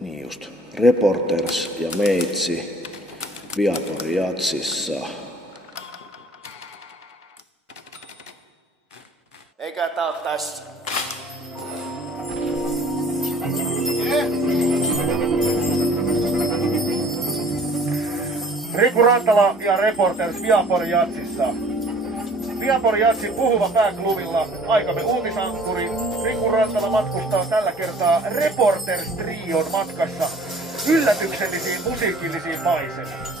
Niin just. Reporters ja Meitsi Viapori Jatsissa. Eikä tää oo tässä. Riku Rantala ja Reporters Viapori Jatsissa. Viapori Jatsin puhuva pääklubilla aikamme uutisankkuri Riku Rantala matkustaa tällä kertaa Reporters Trion matkassa yllätyksellisiin musiikillisiin maisemiin.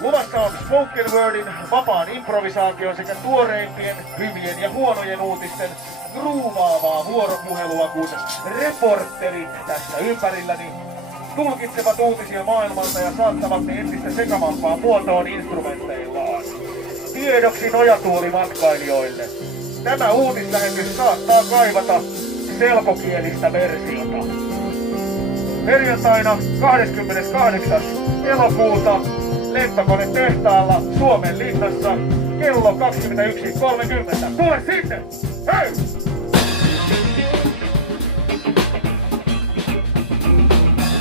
Luvassa on spoken wordin, vapaan improvisaation sekä tuoreimpien, hyvien ja huonojen uutisten groovaavaa vuoropuhelua, kun reporterit tässä ympärilläni tulkitsevat uutisia maailmalta ja saattavat ne entistä sekavampaan muotoon instrumenteillaan. Tiedoksi nojatuolimatkailijoille. Tämä uutislähetys saattaa kaivata selkokielistä versiota. Perjantaina 28. elokuuta lentokonetehtaalla Suomen linnassa kello 21.30. Tule sinne! Hei!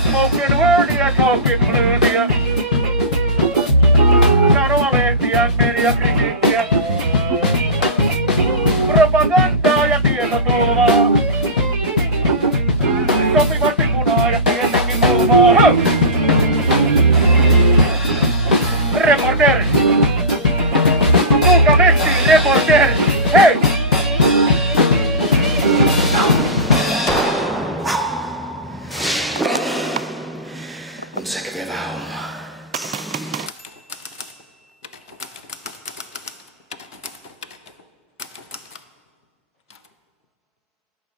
Spoken wordia, talking bluesia. Sanomalehtiä, mediakritiikkiä.